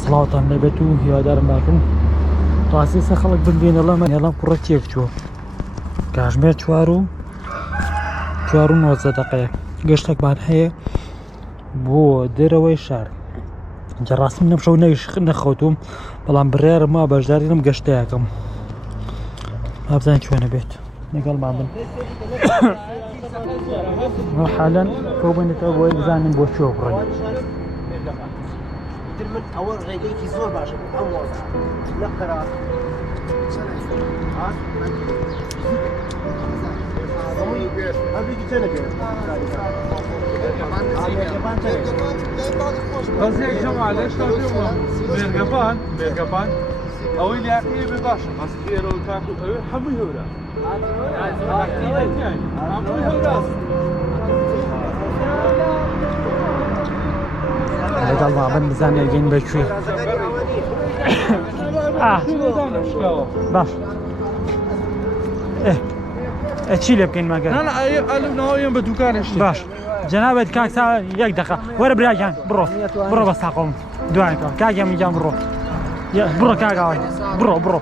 سڵاوتان لەبێت و هیوادارم باکن. ڕاستی سە خەڵک ببینە لەڵام کوڕە تێک چووە کاتژمێر 4:09 دقەیە گەشتێکمان هەیە بۆ دەرەوەی شار. جا ڕاستی لەم شەو نەخەوتوم بەڵام بڕیارم بەشداری لەم گەشتەیەکەم بابزانین چۆنە بێت لەگەڵمان بن. حالەن کۆبوونێتەوە بۆی بزانین بۆ چۆ بڕۆین. من ئەوە ڕێگەیەکی زۆر باشە ئەو نەقەرا بەزێک جەمالێش مێرگەبان ئەوەی لیاقیە بێ باشە بەس ئێرە تاکو ئەوێ هەمووی هەورە هەمووی هەورە لەگەڵمان بن بزانێ گەین بەکوێ. باش چی لێ بکەین مەگەر ناوەیان بە دوکانشت باش جەنابەت کاکسا یەک دقە وەرە براکان بڕۆ بە ساقۆم دوایەکەوە کاکێم میگیان بڕۆ کاکاوای بڕۆ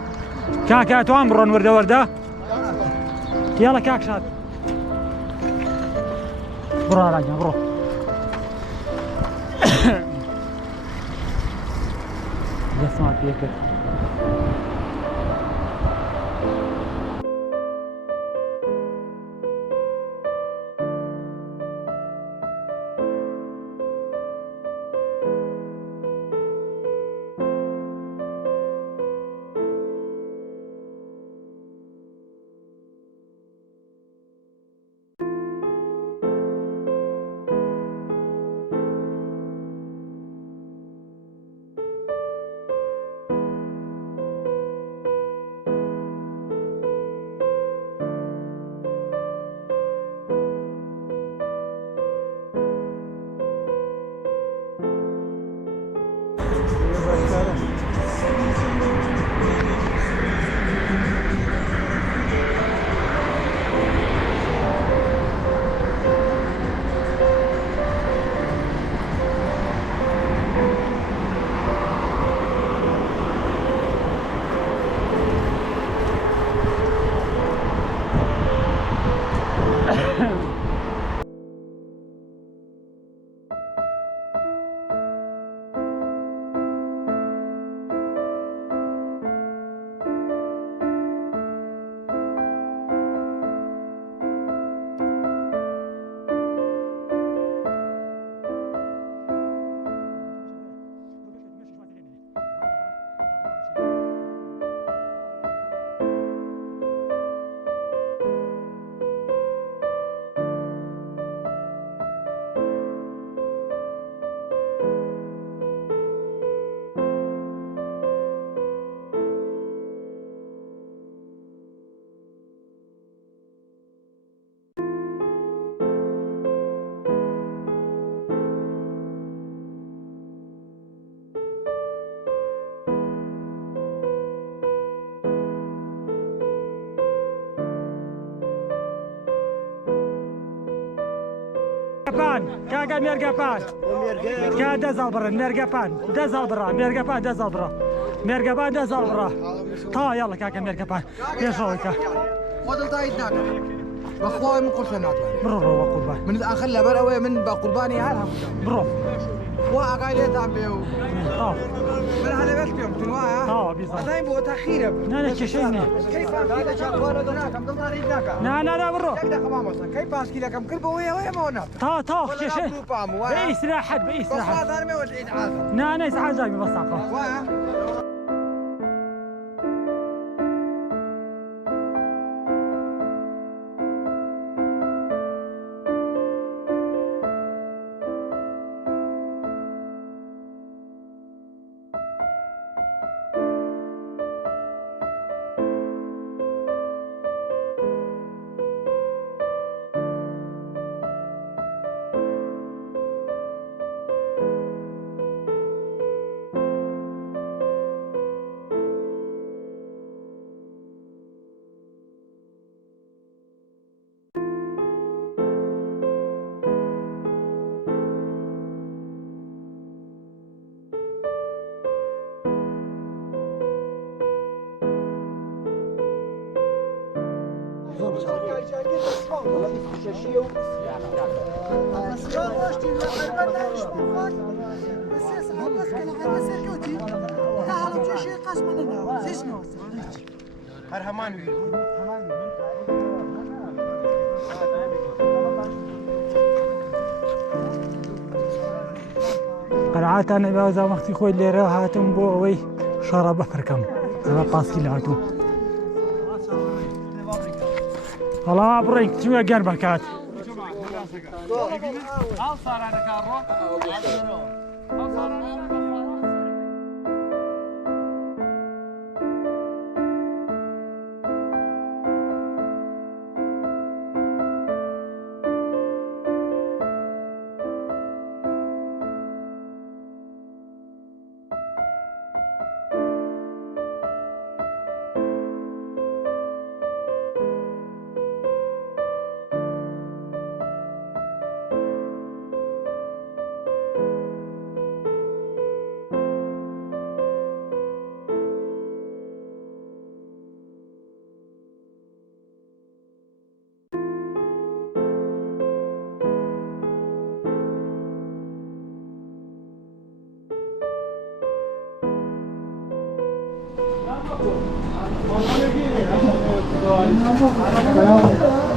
کاکا توان بڕۆن وەردە یاڵە کاک شاد بڕۆ ڕاگیان بڕۆ. دەستمان پێ کرد. کاکە مێرگەپان کا دەزاڵ بڕن مێرگەپان دەزاڵ بڕا تا یاڵە کاکە مێرگەپان پێشەوەیکە خۆدڵتایت ناکەم بەخوای من قورسە ناتوانێت بڕۆ بە قوربان من ئاخر لەبەر ئەوەیە من بە قوربانی هەر بڕۆ وا ئاگای لێتان بێ و من هەلەبەت پێم بتون وایە ئەزای بۆ تەخیرە نانە کێشەی نییە نانادا بڕۆ کەی پاسکیلەکەم کرد بەوەی ئەوەیەمەوە نات تا کێشە بەئیسراحەت نانەی سەعاجامی بەساقە هر همان قەنەعات نەبێ وەختی خۆی لێرە هاتم بۆ ئەوەی شەڕە بەفرکەم ئەمە پاسکی لە هاتوو هەڵا بڕێ چووە گەر بەکات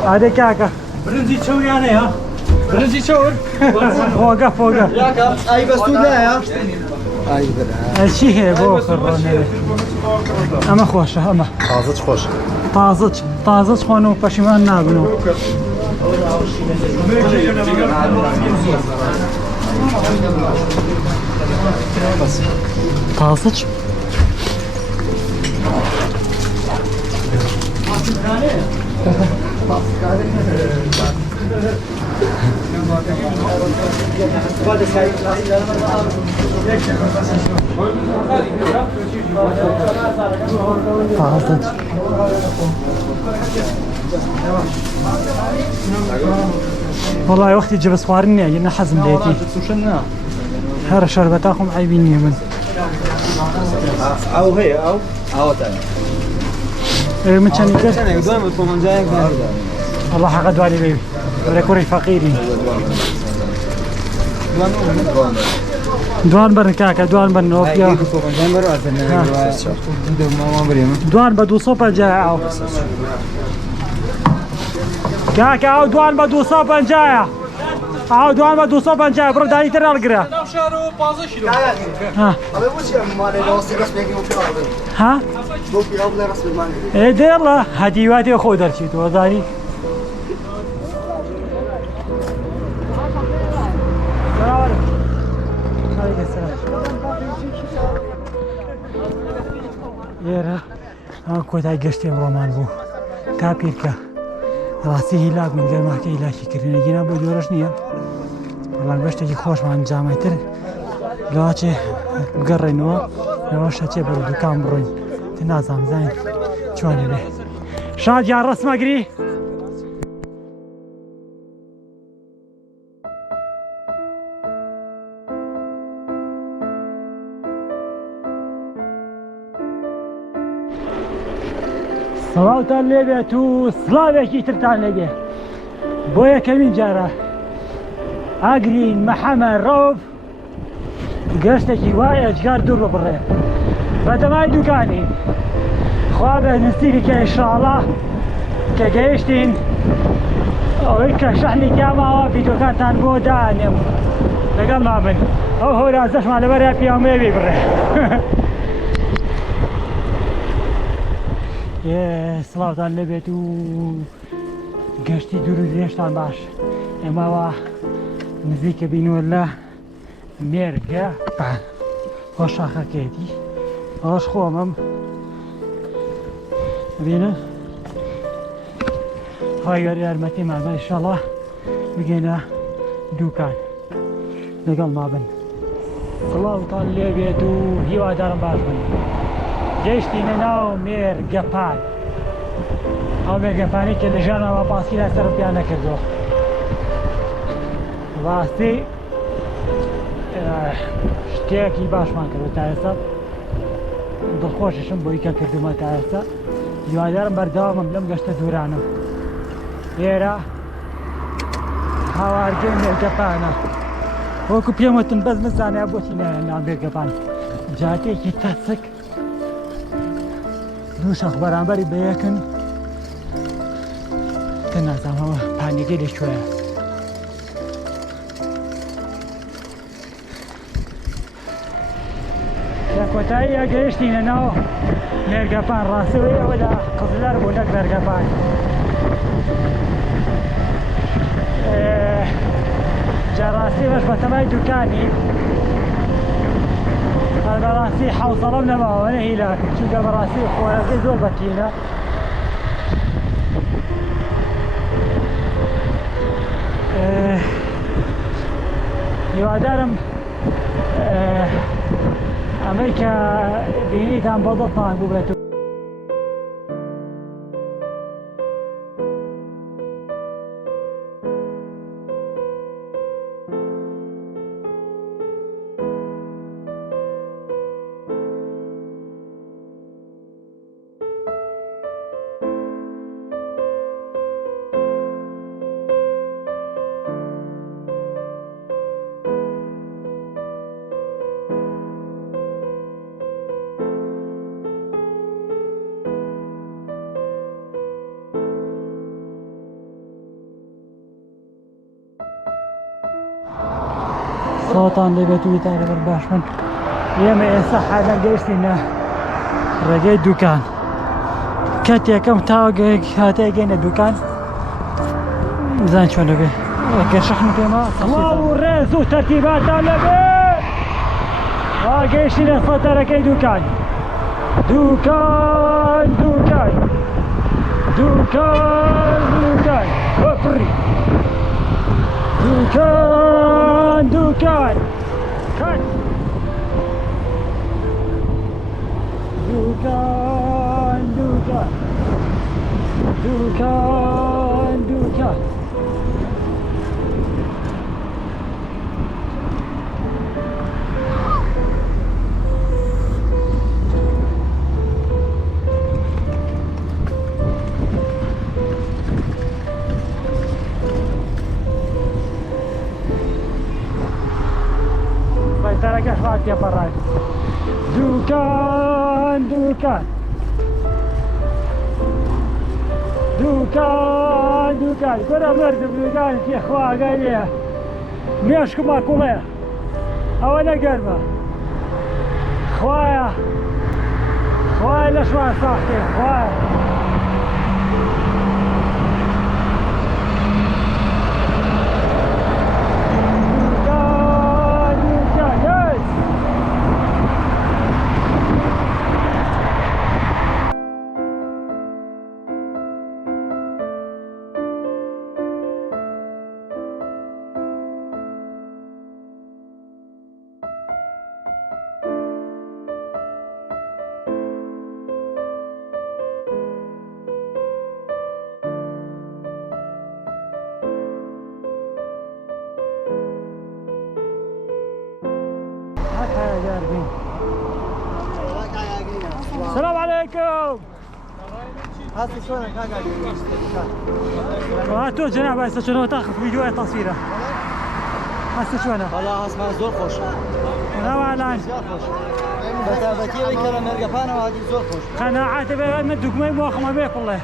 هذا كاكا برنجي تشوريانه يا برنجي تشور فوقه فوقه ياك اي بس لا يا اي هادشي هي بۆ خڕۆنێ ئەمە خۆشە ئەمە تازه خوش تازەچ خۆن و پەشیمان نابن و تازەچ والله وقتی جبس خوارن نییە یە حەزم لێتی هەرە شەربەتا خۆم عیبی نییە من او هي او ثاني من چەندی کرد انا دوام من جاي والله حەقە دواری بێوی وەرە کوڕی فەقیری دوان بەرن کاکە دوان بەرن دوان بە 250 ئاو کاکە ئاو دوان بە 250 ئاو دوان بە 250 بڕۆ دانی تر هەڵگرە ها دێڵە هەدیواتێ خۆ دەرچیتەوە زانی ئێرە کۆتای گەشتێ ڕۆمان بوو تا پیرکە ڕاستی هیلاک من گەرماکە هیلاکی کردنەگینا بۆ جۆرەش نییە بەڵام گەشتێکی خۆشمان جامەتر لەواچێ بگەڕێنەوە لەوە شەچێ بەرە دوکان بڕۆین تە نازانم زانین چۆنێ بێ شادیان ڕەسمەگری سڵاوتان لێبێت و سڵاوێکی ترتان لێبێ بۆ یەکەمین جارە ئاگرین مەحەمە ڕۆڤ گەشتێکی وایە جگار دوور بڕێ بەدەمای دوکانی خوا بە نسیبێکە ئینشاڵڵا کە گەیشتین ئەوەی کە شەحنی تیاماوە ڤیدۆکانتان بۆ دانێم لەگەڵ مابن ئەو هەورازەشمان لەبەرە پیامێوی بڕێ سڵاوتان لەبێت و گەشتی دوور و درێژتان باش ئێماوە نزیکە بینوە لە مێرگە بۆ شاخەکەیەتی ئەوەش خۆمم بینە خی یارمەتیمان بە ئینشاڵڵا بگەینە دووکان لەگەڵ مابن سڵاوتان لێبێت و هیوادارم باش بن گەیشتینە ناو مێرگەپان ئەو مێرگەپانی کە لە ژانەوە پاسکی لە سەر پیان نەکردەوە ڕاستی شتێکی باشمان کردو تا ئێستا دڵخۆششم بۆی کە کردومە تا ئێستا هیوادارم بەردەوامم لەم گەشتە دوورانم لێرە هاوارگەی مێرگەپانە وەکو پێمەتن بەس مزانیا بۆچی نایەنان مێرگەپان جاتێکی تەسک دوو شەخ بەرامبەری بەیەکن کە نازانەوە پانیگەی لەکوێیە لە کۆتاییە گەیشتینە ناو مێرگەپان ڕاستەوەی ئەوە لە قزلەر بوو نەک مێرگەپان جاڕاستی بەش بەتەمای دوکانی بەڕاستی حوسەڵەم نەماوە نەهیلا چونکە بەڕاستی خۆرەکەی زۆر بەتینە هیوادارم ئەمەی کە بینیتان بەدڵتان بوو بێت سڵاتان لێبێت و ویتارەبەر باش من ئێمە ئێستا حالان گەیشتینە ڕێگەی دوکان کاتێکم تاوەگەیەک هاتای گەینە دوکان زان چۆنەگەی گەشەخن پێما سەڵاو و ڕێز و تەرتیباتان لەبێ گەیشتینە سەتەرەکەی دوکان دوکان دوکان دوکان دوکان وەپڕی دوکان دوکان کات دوکان دوکان دوکان دوکان سەرەکە خوات تێپەڕای دوکان دوکان دوکان دوکان گۆرە مردم دوکان تێخوا ئاگای لێیە مێشکمە کوڵێ ئەوە نەگەرمە خوایە خوایە لە شوان ساختێ خوایە السلام عليكم. هاتي شلونك قاعد هاتوا جناب هسه شنو تاخذ فيديو تصويره هسه شلونه والله اسمع زور خوش انا والان بتابتي ويكرم مرقفانا وهذه زور خوش قناعات بان دوكماي مواخمه بيك والله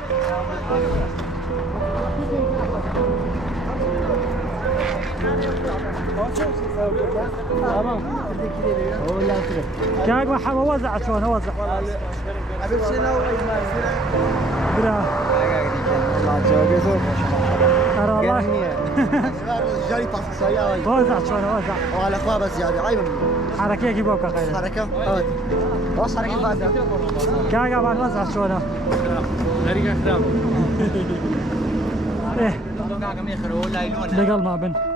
تمام والله كاك محمد وزع شلون وزع ابي شنو بلا والله جوابي زور خوش ترى والله جاري طاس سياره وزع شلون وزع وعلى اخوه بس زياده عيب حركه يجيبوك خير حركه هات واش حركه بعد كاك بعد وزع شلون طريقة خراب ايه لقل ما بن